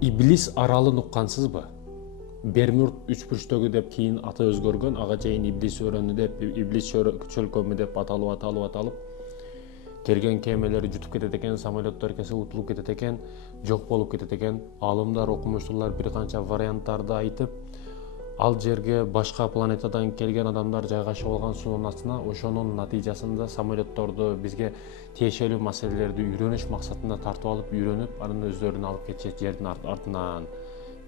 Иблис аралын уккансызбы? Бермурд үч бурчтөгү деп кийин аты өзгөргөн, ага чейин Иблис өрөнү деп, Иблис чөлкөмү деп аталып келген кемелери жутуп кетет экен, самолеттор кесе утулуп кетет экен, жок болуп кетет экен. Алымдар, окумуштуулар бир канча варианттарды айтып, ал жерге башка планетадан келген адамдар жайгашып алган суунун астына, ошонун натыйжасында самолетторду бизге тиешелүү маселелерди үйрөнүш максатында тартып алып, үйрөнүп, анан өздөрүн алып кетишет жердин артынан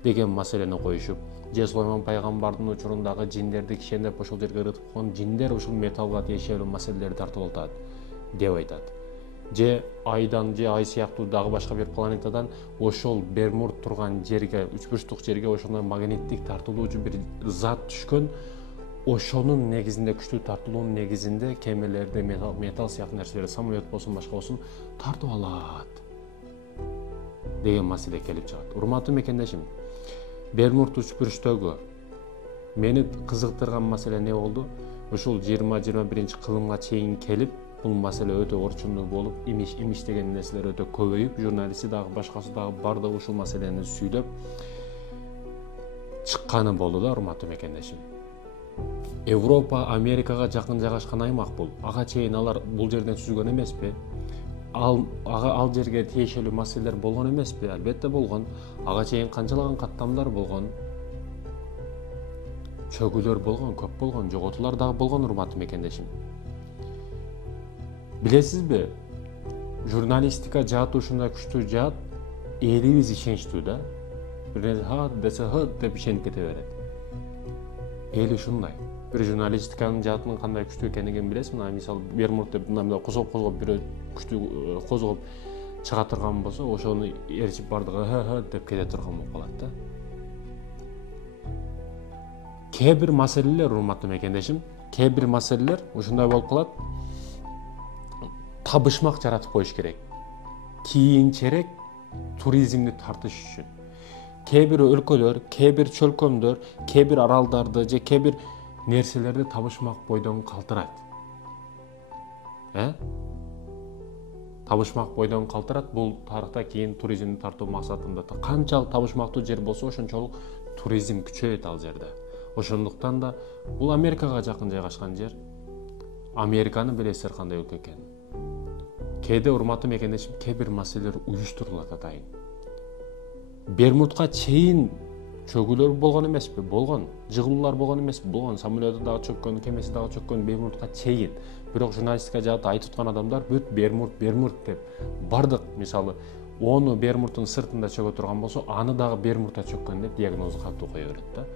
деген маселени коюшуп, же Сулайман пайгамбардын учурундагы жиндерди кишендеп ошол жерге ырытып койгон жиндер ушул металлга тиешелүү маселелерди тартып атат деп айтат. Же айдан, же ай сыяктуу дагы башка бир планетадан ошол Бермурд турган жерге, үчбурчтук жерге ошондой магниттик тартылуучу бир зат түшкөн, ошонун негизинде, күчтүү тартылуунун негизинде кемелерди, металл сыяктуу нерселерди, самолет болсун, башка болсун, тартып алат деген маселе келип чыгат. Урматтуу мекендешим, Бермурд үчбурчтөгү мени кызыктырган маселе не болду? Ушул 20-21 кылымга чейин келип, бул маселе өтө орчундуу болуп, имиш деген нерселер өтө көбөйүп, журналисти дагы башкасы дагы бардыгы ушул маселени сүйлөп чыкканы болду да, урматтуу мекендешим. Европа, Америкага жакын жайгашкан аймак бул. Ага чейин алар бул жерден сүзгөн эмеспи? Ал жерге тиешелүү маселелер болгон эмеспи? Албетте болгон. Ага чейин канчалаган каттамдар болгон, чөгүлөр болгон, көп болгон, жоготуулар дагы болгон, урматтуу мекендешим. Билесизби, журналистика жааты ушундай күчтүү жаат, элибиз ишеничтүү да. Бир нерсе ха десе ха деп ишенип кете берет. Эли ушундай. Бир журналистиканын жаатынын кандай күчтүү экенин билесиз? Мына мисалы Бермурд деп мындай козгоп бир күчтүү козгоп чыга турган болсо, ошону ээрчип бардыгы ха деп кете турган болуп калат да. Кээ бир маселелер, урматтуу мекендешим, кээ бир маселелер ушундай болуп калат. Табышмак жаратып коюш керек. Кийинчерээк туризмди тартыш үчүн. Кээ бир өлкөлөр, кээ бир чөлкөмдөр, кээ бир аралдарды же кээ бир нерселерди табышмак бойдон калтырат. Табышмак бойдон калтырат, бул тарыхта кийин туризмди тартуу максатында. Канчалык табышмактуу жер болсо, ошончолук туризм күчөйөт ал жерде. Ошондуктан да бул Америкага жакын жайгашкан жер. Американы билесиздер кандай өлкө экенин. Кээде, урматтуу мекендешим, кээ бир маселелер уюштурулат атайын. Бермурдка чейин чөгүлөр болгон эмеспи? Болгон. Жыгылуулар болгон эмеспи? Болгон. Самолети дагы чөккөн, кемеси дагы чөккөн Бермурдка чейин. Бирок журналистика жааты айтып аткан адамдар бүт Бермурд деп. Бардык, мисалы, оны Бермурдтун сыртында чөгө турган болсо, аны дагы Бермурдта чөккөн деп диагноз катуу кое берет да.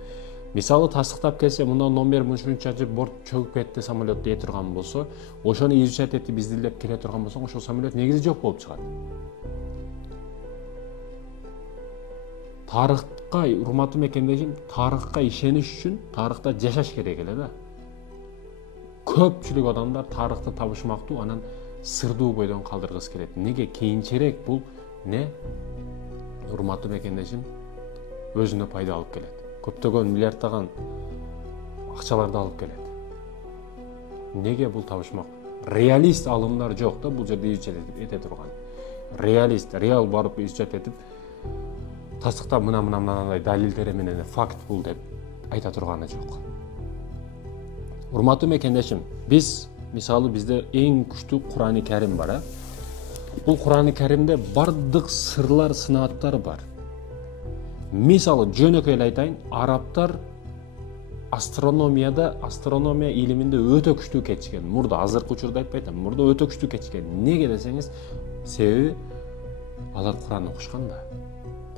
Мисалы тастыктап келсе, мындан 11 борт чөгүп кетти, самолет дей турган болсо, ошону изучать этип издилеп келе турган болсоң, ошол самолет негизи жок болуп чыгат. Тарыхка, урматтуу мекендешим, тарыхка ишениш үчүн тарыхта жашаш керек эле да. Көпчүлүк адамдар тарыхты табышмактуу, анан сырдуу бойдон калтыргысы келет. Неге? Кийинчерээк бул не? Урматтуу мекендешим, өзүнө пайда алып келет. Көптөгөн миллиарддаган акчаларды алып келет. Неге бул табышмак? Реалист алымдар жок да бул жерде изучать эте турган. Реал барып изучать этип, тастыктап мындай далилдери менен факт бул деп айта турганы жок. Урматтуу мекендешим, мисалы бизде эң күчтүү Кур'ан-ы Карим бар. Бул Кур'ан-ы Каримде бардык сырлар, сынааттар бар. Мисалы жөнөкөй эле айтайын, арабтар астрономия илиминде өтө күчтүү кетишкен. Мурда азыркы учурда айтпайт, мурда өтө күчтүү кетишкен. Неге десеңиз, себеби алар Кур'ан окушкан да.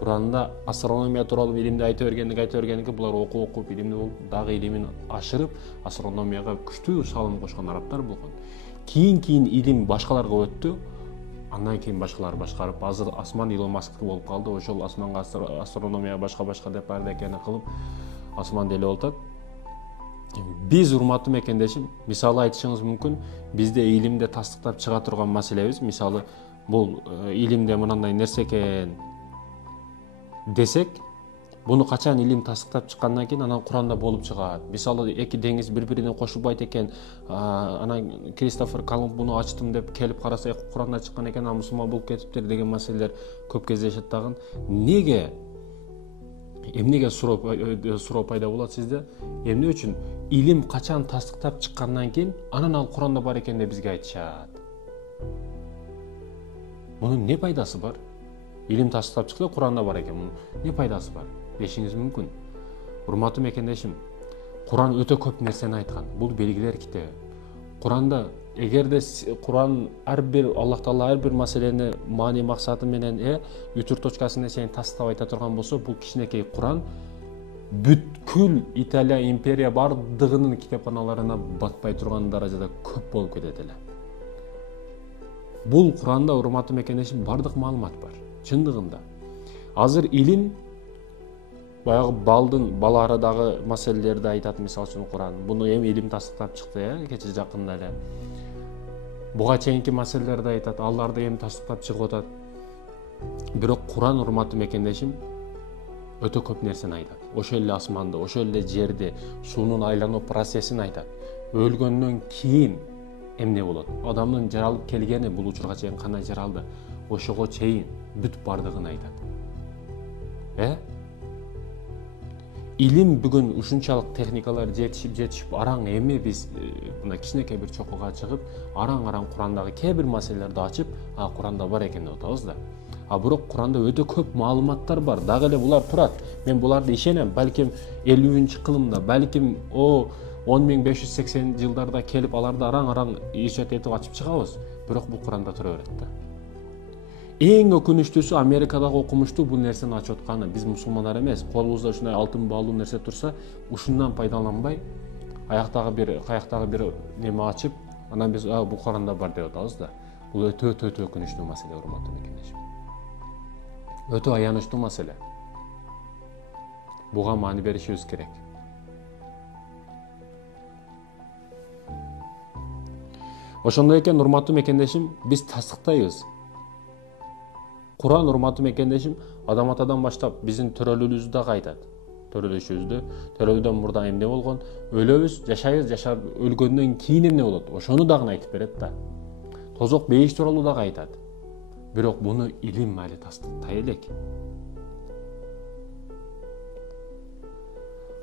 Кур'анда астрономия тууралуу илимди айта бергендиги булар окуп илимди болуп, дагы илимин ашырып, астрономияга күчтүү салым кошкон арабтар болгон. Кийин илим башкаларга өттү. Андан кийин башкалар башкарып, азыр асман Илон Масктыкы болуп калды. Ошол асманга астрономия башка деп ардекени кылып, асман деле болуп атат. Биз, урматтуу мекендешим, мисалы айтышыңыз мүмкүн, бизде илимде тастыктап чыга турган маселебиз, мисалы бул илимде мындай нерсе экен десек, буну качан илим тастыктап чыккандан кийин анан Кур'анда болуп чыгат. Мисалы эки деңиз бири-бирине кошулбайт экен, анан Кристофер Колумб буну ачтым деп келип караса Кур'анда чыккан экен, мусулман болуп кетиптир деген маселелер көп кездешет дагы. Неге Эмнеге суроо пайда болот сизде? Эмне үчүн илим качан тастыктап чыккандан кийин анан ал Куранда бар экен деп бизге айтышат? Мунун не пайдасы бар? Илим тастыктап чыкты, Куранда бар экен. Мунун не пайдасы бар? Дешиңиз мүмкүн. Урматтуу мекендешим, Куран өтө көп нерсени айткан. Бул белгилер китеби. Куранда эгерде Куран ар бир Аллах Таала ар бир маселени маани максаты менен үтүр точкасына чейин тастап айта турган болсо, бул кичинекей Куран бүткүл Италия империя бардыгынын китепканаларына батпай турган даражада көп болуп кетет эле. Бул Куранда, урматтуу мекендешим, бардык маалымат бар. Чындыгында. Азыр илим баягы бала арадагы маселелерди айтат, мисалы үчүн Куран. Буну эми илим тастыктап чыкты, кече жакында эле. Буга чейинки маселелерди айтат, аларды эми тастыктап чыгып атат. Бирок Куран, урматтуу мекендешим, өтө көп нерсени айтат. Ошол эле асманды, ошол эле жерди, суунун айлануу процессин айтат. Өлгөндөн кийин эмне болот? Адамдын жаралып келгени бул учурга чейин кандай жаралды? Ошого чейин бүт бардыгын айтат. Илим бүгүн ушунчалык техникалар жетишип араң эми биз мына кичинекей бир чокуга чыгып, араң Курандагы кээ бир маселелерди ачып, Куранда бар экен деп атабыз да. Бирок Куранда өтө көп маалыматтар бар. Дагы эле булар турат. Мен буларды ишенем. Балким 50-кылымда, балким 10580 жылдарда келип аларды араң ижад этип ачып чыгабыз. Бирок бул Куранда тура берет да. Эң өкүнүчтүүсү Америкадагы окумуштуу бул нерсени ачып атканы. Биз мусулмандар эмес, колубузда ушундай алтын баалуу нерсе турса, ушундан пайдаланбай, каяктагы бир неме ачып, анан биз бул Куранда бар деп атабыз да. Бул өтө өкүнүчтүү маселе, урматтуу мекендешим. Өтө аянычтуу маселе. Буга маани беришибиз керек. Ошондой экен, урматтуу мекендешим, биз тастыктайбыз. Куран, урматтуу мекендешим, адам атадан баштап биздин төрөлүүбүздү дагы айтат. Төрөлүүдөн мурда эмне болгон? Өлөбүз, жашайбыз, жашап өлгөндөн кийин эмне болот? Ошону дагы айтып берет да. Тозок бейиш тууралуу дагы айтат. Бирок муну илим али тастыктай элек.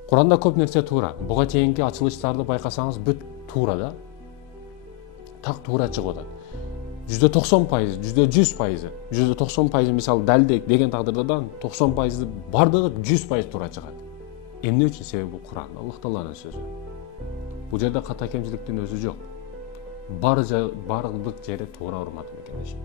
Куранда көп нерсе туура. Буга чейинки ачылыштарды байкасаңыз бүт туура да. Так туура чыгып атат. %90%, %100%, %90% мисалы далдек деген тагдырда 90% бардыгы 100% туура чыгат. Эмне үчүн? Себеби бул Куран, Аллах Тааланын сөзү. Бул жерде ката кемчиликтин өзү жок. Бардык жери туура, урматтуу мекендешим.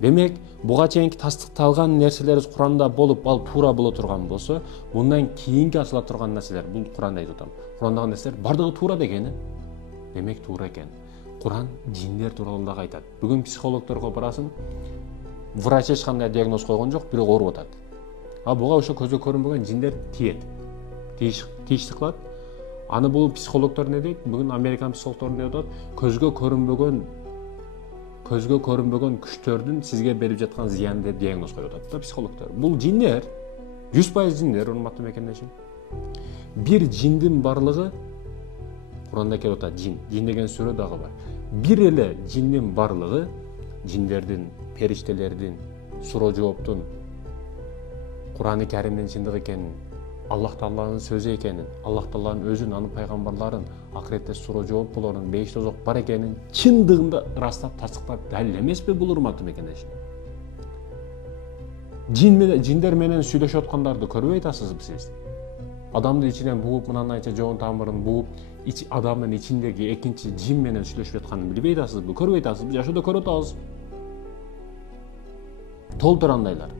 Демек, буга чейинки тастыкталган нерселер Куранда болуп, ал туура боло турган болсо, мындан кийинки ачыла турган нерселер, бул Куранда айтып атам. Курандагы нерселер бардыгы туура дегени. Демек, туура экен. Куран жиндер тууралуу дагы айтат. Бүгүн психологдорго барасың, врач эч кандай диагноз койгон жок, бирок ооруп атат. Буга ошо көзгө көрүнбөгөн жиндер тиет. Тийишти кылат. Аны бул психологдор не дейт? Бүгүн американ психологдор не атат? Көзгө көрүнбөгөн күчтөрдүн сизге берип жаткан зыяны деп диагноз коюп атат да психологдор. Бул жиндер, 100% жиндер, урматтуу мекендешим. Бир жиндин барлыгы Куранда келип атат, жин деген сүрө дагы бар. Бир эле жиндин барлыгы, жиндердин, периштелердин, суроо жооптун Куран-ы Каримдин чындык экенин, Аллах Тааланын сөзү экенин, Аллах Тааланын өзүн, анын пайгамбарларын, акыретте суроо жооп болорун, бейиш тозок бар экенин чындыгында ырастап, тастыктап далил эмеспи бул, урматтуу мекендешим? Жиндер менен сүйлөшүп аткандарды көрбөй атасызбы сиз? Адамдын ичинен бууп, мынандайча жоон тамырын бууп, адамдын ичиндеги экинчи жин менен сүйлөшүп атканын билбей атасызбы? Көрбөй атасызбы? Жашоодо көрүп атабыз. Толтура андайлар.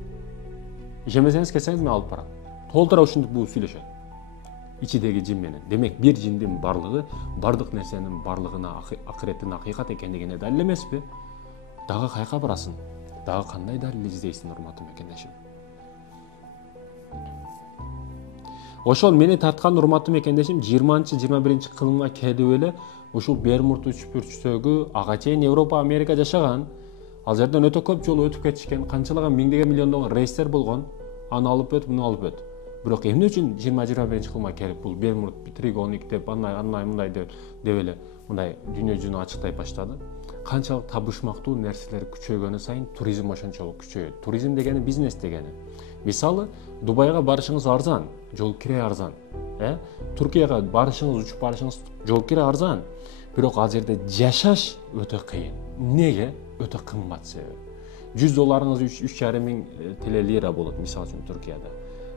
Ишенбесеңиз келсеңиз мен алып барам. Толтура ушинтип буу сүйлөшөт. Ичидеги жин менен. Демек, бир жиндин барлыгы, бардык нерсенин барлыгына акыреттин акыйкат экендигине далил эмеспи? Дагы кайка барасың? Дагы кандай далил издейсиң, урматтуу мекендешим? Ошол мени тарткан, урматтуу мекендешим, 20-21 кылымга келип эле ушул Бермуд үчпүрчтөгү ага чейин Европа, Америка жашаган. Ал жерден өтө көп жолу өтүп кетишкен, канчалаган миңдеген миллиондогон рейстер болгон. Аны алып өт, буну алып өт. Бирок эмне үчүн 20-21 кылымга келип бул Бермуд тригоник деп андай деп эле мындай дүйнө жүзүнө ачыктай баштады? Канчалык табышмактуу нерселер күчөйгөнү сайын туризм ошончолук күчөйөт. Туризм дегени бизнес дегени. Мисалы, Дубайга барышыңыз арзан, жол кире арзан. Түркияга барышыңыз, учуп барышыңыз жол кире арзан. Бирок ал жерде жашаш өтө кыйын. Неге? Өтө кымбат себеби. $100 3,5 миң лира болот, мисалы үчүн Түркияда.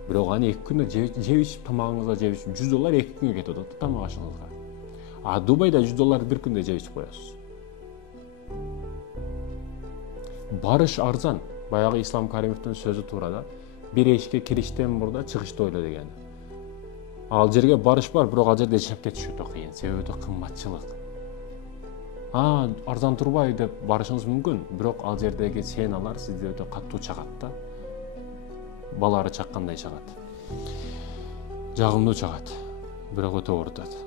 Бирок аны 2 күндө жеп ичип тамагыңызга жеп ичип $100 2 күнгө кетип атат тамак ашыңызга. А Дубайда $100 1 күндө жеп ичип коесуз. Барыш арзан. Баягы Ислам Каримовдун сөзү туура да. Bir эшикке кириштен мурда чыгышты ойло деген. Ал жерге барыш бар, бирок ал жерде жашап кетиш өтө кыйын, себеби өтө кымбатчылык. Арзан турбайбы деп барышыңыз мүмкүн, бирок ал жердеги сеналар сизди өтө катуу чагат да. Балары чаккандай чагат. Жагымдуу чагат, бирок өтө оорутат.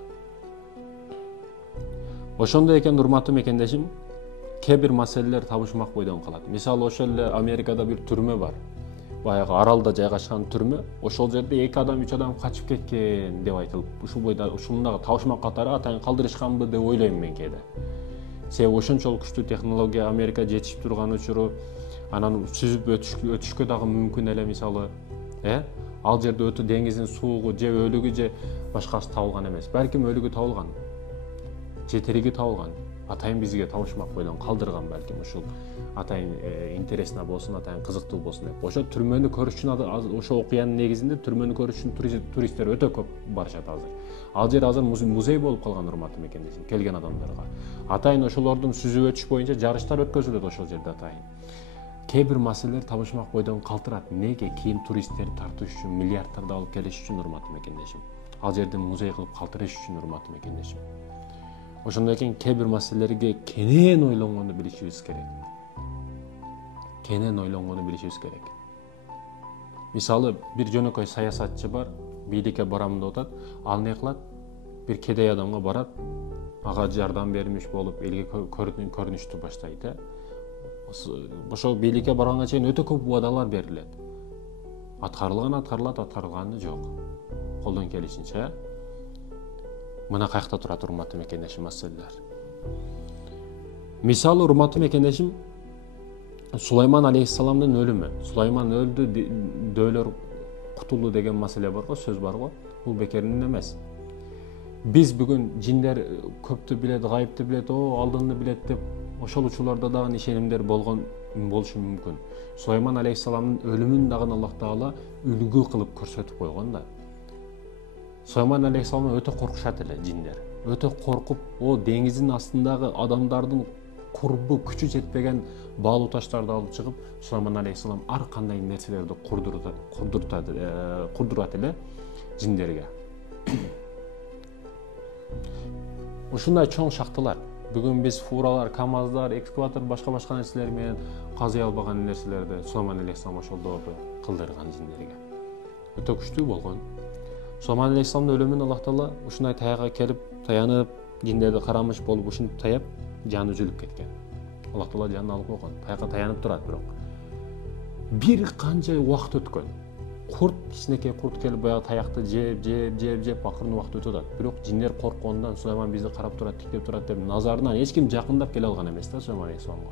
Ошондой экен, урматтуу мекендешим, кээ бир маселелер табышмак бойдон калат. Мисалы, ошол эле Америкада бир түрмө бар. Баягы аралда жайгашкан түрмө, ошол жерде 2 адам 3 адам качып кеткен деп айтылып, ушул бойда ушундагы табышмак катары атайын калтырышканбы деп ойлойм мен кээде. Себеби ошончолук күчтүү технология Америка жетишип турган учуру, анан сүзүп өтүшкө дагы мүмкүн эле, мисалы, ал жерде өтө деңиздин суугу же өлүгү же башкасы табылган эмес. Балким өлүгү табылган, же тириги табылган. Атайын бизге табышмак бойдон калдырган, балким ушул атайын интересна болсун, атайын кызыктуу болсун деп. Ошо түрмөнү көрүш үчүн, ошо окуянын негизинде түрмөнү көрүш үчүн туристтер өтө көп барышат азыр. Ал жер азыр музей болуп калган, урматтуу мекендешим, келген адамдарга. Атайын ошолордун сүзүп өтүш боюнча жарыштар өткөзүлөт ошол жерде атайын. Кээ бир маселелер табышмак бойдон калтырат. Неге? Кийин туристтерди тартыш үчүн, миллиардтарды алып келиш үчүн, урматтуу мекендешим. Ал жерди музей кылып калтырыш үчүн, урматтуу мекендешим. Ошондой экен, кээ бир маселелерге кенен ойлонгонду билишибиз керек. Кенен ойлонгонду билишибиз керек. Мисалы, бир жөнөкөй саясатчы бар, бийликке барам деп атат, ал не кылат? Бир кедей адамга барат, ага жардам бермиш болуп, элге көрүнүштү баштайт. Ошол бийликке барганга чейин өтө көп убадалар берилет. Аткарылганы жок. Колдон келишинче. Мына каякта турат, урматтуу мекендешим, маселелер. Мисалы, урматтуу мекендешим, Сулайман алейхиссаламдын өлүмү. Сулайман өлдү, дөөлөр кутулду деген маселе бар го, сөз бар го. Бул бекеринен эмес. Биз бүгүн жиндер көптү билет, гайыпты билет, алдынды билет деп ошол учурларда дагы ишенимдер болушу мүмкүн. Сулайман алейхиссаламдын өлүмүн дагы Аллах Таала үлгү кылып көрсөтүп койгон да. Сулайман алейхиссаламдан өтө коркушат эле жиндер. Өтө коркуп, деңиздин астындагы адамдардын курбу күчү жетпеген баалуу таштарды алып чыгып, Сулайман алейхиссалам ар кандай нерселерди курдурат эле жиндерге. Ушундай чоң шахталар. Бүгүн биз фуралар, камаздар, экскаватор, башка нерселер менен казый албаган нерселерди Сулайман алейхиссалам ошолдорду кылдырган жиндерге. Өтө күчтүү болгон. Сулайман алейхиссаламдын өлүмүн Аллах Таала ушундай таяга келип, таянып, жиндерди карамыш болуп ушинтип таяп, жаны үзүлүп кеткен. Аллах Таала жанын алып койгон. Таяга таянып турат, бирок бир канча убакыт өткөн. Кичинекей курт келип баягы таякты жеп акырын убакыт өтүп атат. Бирок жиндер корккондон Сулайман бизди карап турат, тиктеп турат деп назарынан эч ким жакындап келе алган эмес да Сулайман алейхиссаламга.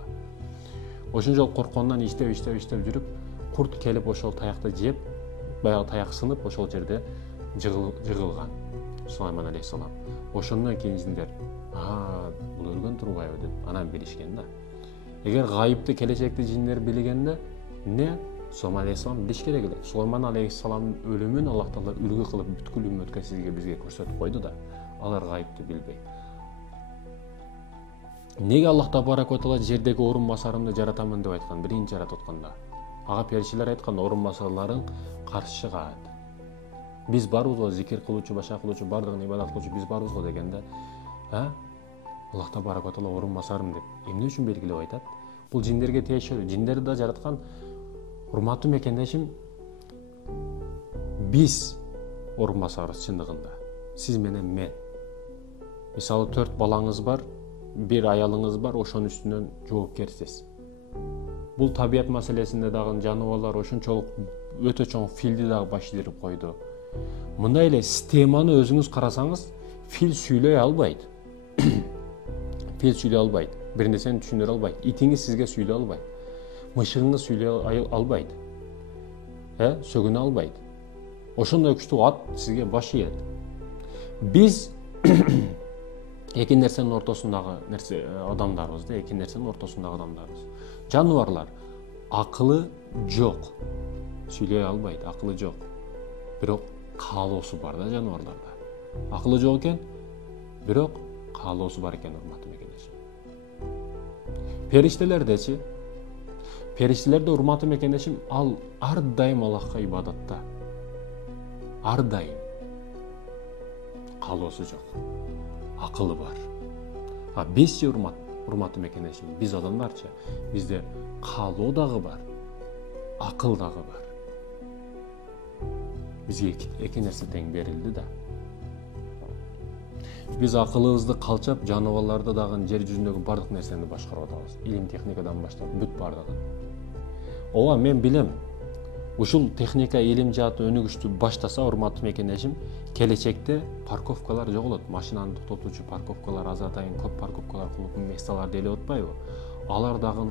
Ошончол корккондон иштеп жүрүп, курт келип ошол таякты жеп, баягы таяк сынып ошол жерде жыгылган Сулайман алейхиссалам. Ошондон кийин жиндер, бул өлгөн турбайбы деп анан билишкен да. Эгер гайыпты келечекти жиндер билгенде, Сулайман алейхиссалам билиш керек эле. Сулайман алейхиссаламдын өлүмүн Аллах Таала үлгү кылып бүткүл үммөткө бизге көрсөтүп койду да. Алар гайыпты билбей. Неге Аллах Табарак ва Таала жердеги орун басарымды жаратамын деп айткан, биринчи жаратып атканда? Ага периштелер айткан, орун басарларың каршы чыгат. Биз барбыз го, зикир кылуучу, башка кылуучу, бардыгын ибадат кылуучу биз барбыз го дегенде, Аллах Табарак ва Таала орун басарым деп эмне үчүн белгилеп айтат? Бул жиндерге тиешелүү. Жиндерди да жараткан. Урматтуу мекендешим, биз орун басарбыз чындыгында. Сиз менен мен. Мисалы 4 балаңыз бар, 1 аялыңыз бар, ошонун үстүнөн жоопкерсиз. Бул табият маселесинде дагы жаныбарлар ошончолук өтө чоң филди дагы баш ийдирип койду. Мындай эле системаны өзүңүз карасаңыз, фил сүйлөй албайт. Фил сүйлөй албайт. Бир нерсени түшүндүрө албайт. Итиңиз сизге сүйлөй албайт. Мышыгыңыз сүйлөй албайт. сөгүнө албайт. Ошондой күчтүү ат сизге баш ийет. Биз эки нерсенин ортосундагы адамдарбыз да, эки нерсенин ортосундагы адамдарбыз. Жаныбарлар акылы жок, сүйлөй албайт, акылы жок. Бирок каалоосу бар да жаныбарларда. Акылы жок экен, бирок каалоосу бар экен, урматтуу мекендешим. Периштелердечи? Периштелерде, урматтуу мекендешим, ал ар дайым Аллахка ибадатта. Ар дайым. Каалоосу жок. Акылы бар. А бизчи, урматтуу мекендешим, биз адамдарчы, бизде каалоо дагы бар, акыл дагы бар. Бизге эки нерсе тең берилди да. Биз акылыбызды калчап, жаныбарларды дагы жер жүзүндөгү бардык нерсени башкарып атабыз. Илим техникадан баштап бүт бардыгын. Ооба, мен билем. Ушул техника, илим жааты өнүгүштү баштаса, урматтуу мекендешим, келечекте парковкалар жоголот. Машинаны токтотуучу парковкалар азатайын, көп парковкалар кылып месталарды элеп атпайбы? Алар дагы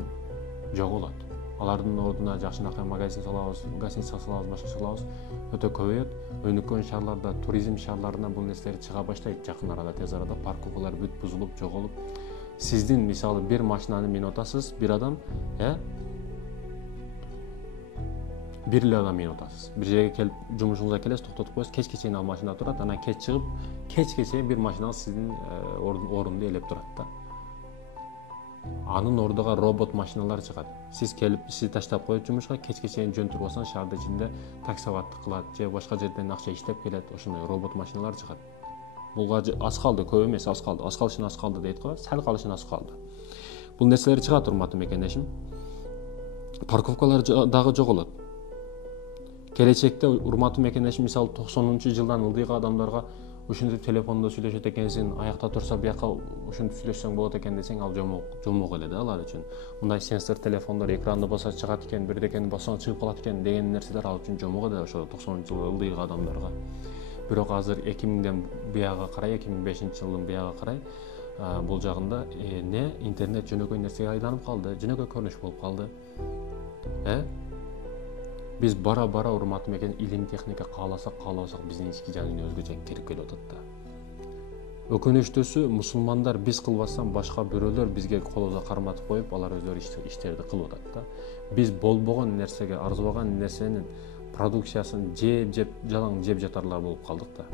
жоголот. Алардын ордуна жакшынакай магазин салабыз, гостиница салабыз, башка салабыз, өтө көбөйөт. Өнүккөн шаарларда, туризм шаарларына бул нерселер чыга баштайт. Жакын арада, тез арада парковкалар бүт бузулуп, жоголуп. Сиздин мисалы бир машинаны минип атасыз, бир адам, бир эле адам минип атасыз. Бир жерге келип, жумушуңузга келесиз, токтотуп коесуз, кечке чейин ал машина турат, анан кеч чыгып, кечке чейин бир машина сиздин орунду элеп турат да. Анын ордуга робот машиналар чыгат. Сиз келип, сиз таштап коет жумушка, кечке чейин жөнтүрүп алсаң, шаардын ичинде таксоваттык кылат же башка жерден акча иштеп келет. Ошондой робот машиналар чыгат. Булга аз калды, көп эмес, аз калды. Аз калышын аз калды дейт го, сал калышын аз калды. Бул нерселер чыгат, урматтуу мекендешим. Парковкалар дагы жоголот. Келечекте, урматтуу мекендешим, мисалы 90-жылдан ылдыйкы адамдарга ушинтип телефондо сүйлөшөт экенсиң, аякта турса бияка ушинтип сүйлөшсөң болот экен десең, ал жомок эле да алар үчүн. Мындай сенсор телефондор экранды басса чыгат экен, бирдекени бассаң чыгып калат экен деген нерселер ал үчүн жомок эле ошо 90-жылы ылдыйкы адамдарга. Бирок азыр 2000ден бияга карай, 2005-жылдын бияга карай бул жагында интернет жөнөкөй нерсеге айланып калды, жөнөкөй көрүнүш болуп калды. Биз бара-бара, урматтуу мекен, илим техника кааласак биздин ички жан өзгөчө кирип келип атат да. Өкүнүчтүүсү, мусулмандар биз кылбастан башка бирөөлөр бизге колго карматып коюп, алар өздөрү иштерди кылып атат да. Биз болбогон нерсеге, арзубаган нерсенин продукциясын жалаң жеп жатарлар болуп калдык да.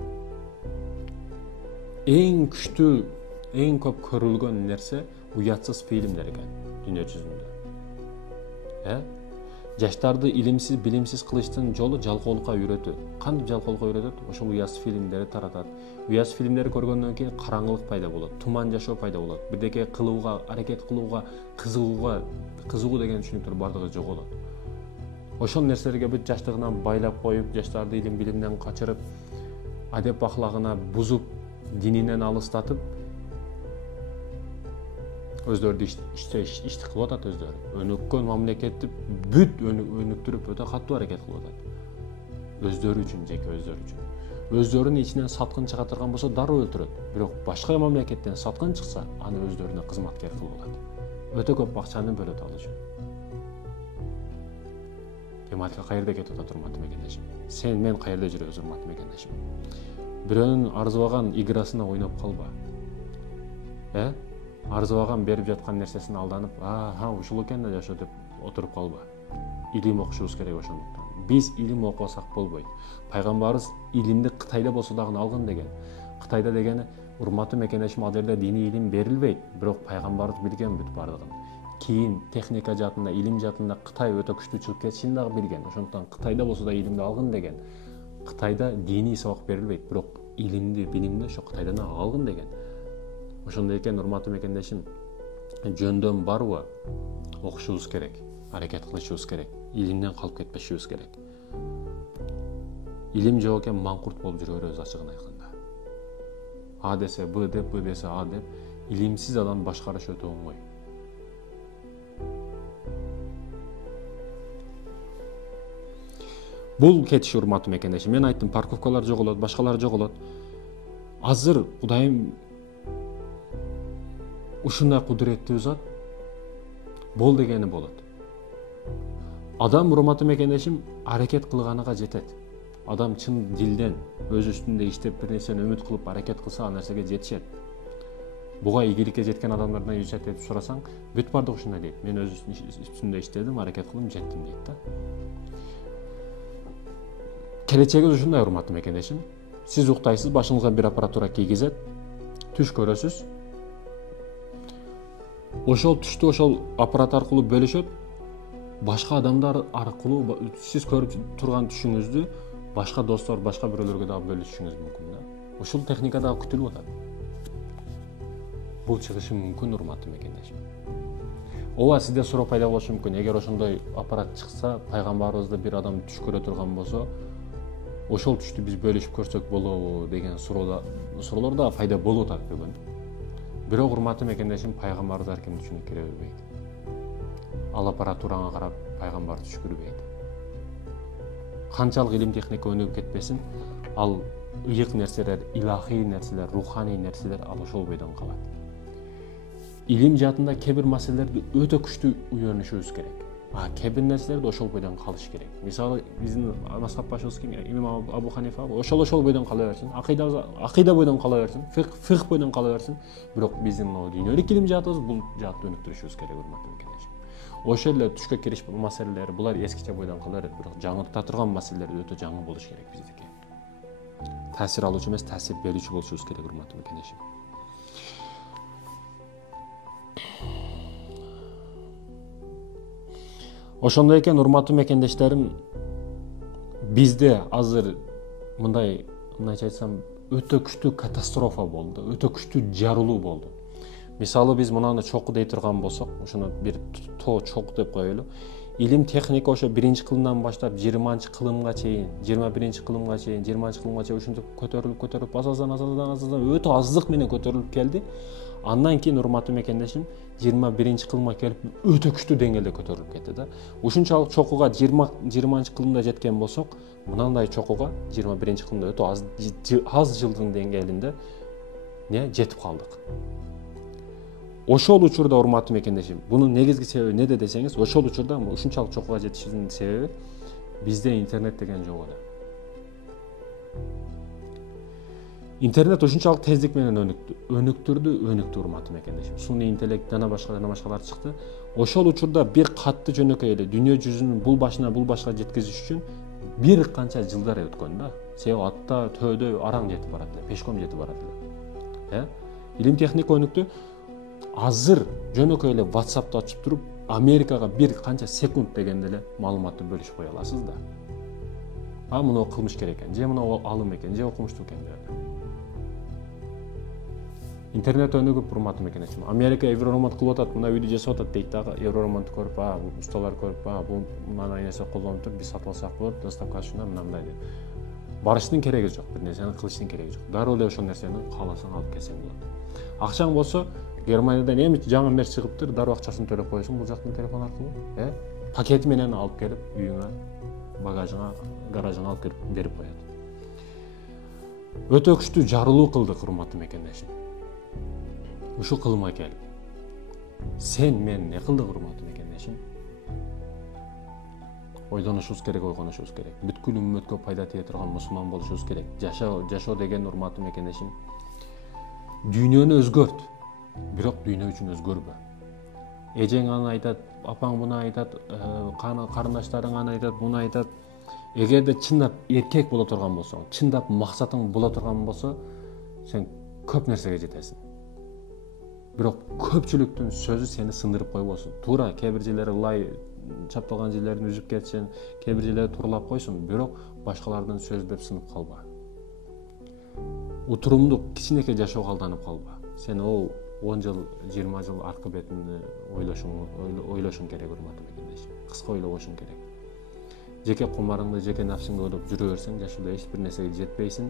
Эң күчтүү, эң көп көрүлгөн нерсе уятсыз фильмдер экен дүйнө жүзүндө. Жаштарды илимсиз, билимсиз кылыштын жолу жалкоолукка үйрөтүү. Кантип жалкоолукка үйрөтөт? Ошол уятсыз фильмдерди таратат. Уятсыз фильмдерди көргөндөн кийин караңгылык пайда болот, туман жашоо пайда болот. Бирдеке кылууга, аракет кылууга, кызыгуу деген түшүнүктөр бардыгы жоголот. Ошол нерселерге бүт жаштыгынан байлап коюп, жаштарды илим билимден качырып, адеп ахлагына бузуп, дининен алыстатып, өздөрү ишти кылып атат өздөрү. Өнүккөн мамлекетти бүт өнүктүрүп өтө катуу аракет кылып атат. Өздөрү үчүн, жеке өздөрү үчүн. Өздөрүнүн ичинен саткын чыга турган болсо дароо өлтүрөт. Бирок башка мамлекеттен саткын чыкса, аны өздөрүнө кызматкер кылып алат. Өтө көп акчаны бөлөт ал үчүн. Демалка каерде кетип атат, урматтуу мекендешим? Сен, мен каерде жүрөбүз, урматтуу мекендешим? Бирөөнүн арзыбаган играсына ойноп калба. Арзыбаган берип жаткан нерсесине алданып, ушул экен да жашоо деп отуруп калба. Илим окушубуз керек ошондуктан. Биз илим окубасак болбойт. Пайгамбарыбыз илимди Кытайда болсо дагы алгын деген. Кытайда дегени, урматтуу мекендешим, ал жерде диний илим берилбейт, бирок пайгамбарыбыз билген бүт бардыгын. Кийин техника жаатында, илим жаатында Кытай өтө күчтүү чыгып кетишин дагы билген. Ошондуктан Кытайда болсо да илимди алгын деген. Кытайда диний сабак берилбейт, бирок илимди, билимди ошо Кытайдан алгын деген. Ошондой экен, урматтуу мекендешим, жөндөн барбы окушубуз керек, аракет кылышыбыз керек, илимден калып кетпешибиз керек. Илим жок экен, маңкурт болуп жүрө беребиз, ачыгын айтканда. А десе Б деп, Б десе А деп, илимсиз адам башкарыш өтө оңой. Бул кетиш, урматтуу мекендешим. Мен айттым, парковкалар жоголот, башкалар жоголот. Азыр Кудайым ушундай кудуреттүү зат бол дегени болот. Адам урматтуу мекендешим аракет кылганыга жетет. Адам чын дилден өз үстүндө иштеп бир нерсени үмүт кылып аракет кылса ал нерсеге жетишет. Буга ийгиликке жеткен адамдардан южат этип сурасаң, бүт бардыгы ушундай дейт. Мен өз үстүндө иштедим, аракет кылдым, жеттим дейт да. Келечегиңиз ушундай урматтуу мекендешим. Сиз уктайсыз, башыңызга бир аппаратура кийгизет, түш көрөсүз. Ошол түштү ошол аппарат аркылуу бөлүшөт. Башка адамдар аркылуу сиз көрүп турган түшүңүздү башка достор, башка бирөөлөргө дагы бөлүшүшүңүз мүмкүн да. Ушул техника дагы күтүлүп атат. Бул чыгышы мүмкүн урматтуу мекендешим. Ооба, сизде суроо пайда болушу мүмкүн. Эгер ошондой аппарат чыкса, пайгамбарыбызды бир адам түш көрө турган болсо, ошол түштү биз бөлүшүп көрсөк болобу деген суроолор да пайда болуп атат бүгүн. Бирок урматтуу мекендешим, пайгамбарыбыз ар кимдин түшүнө кире бербейт. Ал аппаратураңа карап пайгамбар түш көрбөйт. Канчалык илим техника өнүгүп кетпесин, ал ыйык нерселер, илахий нерселер, руханий нерселер ал ошол бойдон калат. Илим жаатында кээ бир маселелерди өтө күчтүү үйрөнүшүбүз керек. Кээ бир нерселерди ошол бойдон калыш керек. Мисалы, биздин мазхаб башыбыз ким? Имам Абу Ханифа. Ошол бойдон кала берсин. Акыйда бойдон кала берсин. Фикх бойдон кала берсин. Бирок биздин дүйнөлүк илим жаатыбыз бул жаатты өнүктүрүшүбүз керек, урматтуу мекендешим. Ошол эле түшкө кириш маселелери, булар эскиче бойдон кала берет, бирок жаңырта турган маселелер өтө жаңы болуш керек биздики. Таасир алуучу эмес, таасир берүүчү болушубуз керек, урматтуу мекендешим. Ошондой экен, урматтуу мекендештерим, бизде азыр мындайча айтсам, өтө күчтүү катастрофа болду, өтө күчтүү жарылуу болду. Мисалы, биз мынаны чоку дей турган болсок, ошону бир чоку деп коелу. Илим техника ошо 1-кылымдан баштап 20-кылымга чейин, 21-кылымга чейин, 20-кылымга чейин ушинтип көтөрүлүп азаздан өтө аздык менен көтөрүлүп келди. Андан кийин урматтуу мекендешим 21-кылымга келип өтө күчтүү деңгээлде көтөрүлүп кетти да. Ушунчалык чокуга 20-кылымда жеткен болсок, мынандай чокуга 21-кылымда өтө аз жылдын деңгээлинде жетип калдык. Ошол учурда урматтуу мекендешим, бунун негизги себеби неде десеңиз, ошол учурда ушунчалык чокуга жетишибиздин себеби бизде интернет деген жок эле. Интернет ушунчалык тездик менен өнүктүрдү урматтуу мекендешим. Суний интеллект жана башкалар чыкты. Ошол учурда бир катты жөнөкөй эле дүйнө жүзүнүн бул башка жеткизиш үчүн бир канча жылдар өткөн да. Себеби атта, төөдө араң жетип барат эле, пешком жетип барат эле. Илим техника өнүктү. Азыр жөнөкөй эле WhatsApp'ты ачып туруп, Америкага бир канча секунд дегенде эле маалыматты бөлүшүп кое аласыз да. Муну кылмыш керек экен, же муну алым экен, же окумуштуу экен деп. Интернет өнүгүп, урматтуу мекендешим. Америка евроремонт кылып атат, мына үйдү жасап атат дейт дагы. Евроремонт көрүп, усталар көрүп, бул мындай нерсе колдонуп туруп, биз сатып алсак болот, доставкасы ушундай, мындай деп. Барыштын кереги жок, бир нерсени кылыштын кереги жок. Дароо эле ошол нерсени кааласаң алып келсең болот. Акчаң болсо, Германияда эми жаңы мерч чыгыптыр, дароо акчасын төлөп коесуң бул жактан телефон аркылуу, пакети менен алып келип үйүңө, багажыңа, гаражыңа алып келип берип коет. Өтө күчтүү жарылуу кылдык, урматтуу мекендешим. Ушул кылымга келип, сен мен эмне кылдык, урматтуу мекендешим? Ойлонушубуз керек, ойгонушубуз керек. Бүткүл үммөткө пайда тие турган мусулман болушубуз керек. Жашоо деген, урматтуу мекендешим, дүйнөнү өзгөрт. Бирок дүйнө үчүн өзгөрбө. Эжең аны айтат, апаң буну айтат, карындаштарың аны айтат, буну айтат. Эгерде чындап эркек боло турган болсоң, чындап максатың боло турган болсо, сен көп нерсеге жетесиң. Бирок көпчүлүктүн сөзү сени сындырып койбосун. Туура, кээ бир жерлери ылай чапталган жерлерин үзүп кетсин, кээ бир жерлери тууралап койсун, бирок башкалардын сөзү деп сынып калба. Утурумдук кичинекей жашоого алданып калба. Сен 10 жыл, 20 жыл аркы бетинде ойлошуң керек, урматтуу мекендешим. Кыска ойлобошуң керек. Жеке кумарыңды, жеке нафсыңды ойлоп жүрө берсең, жашоодо эч бир нерсеге жетпейсиң.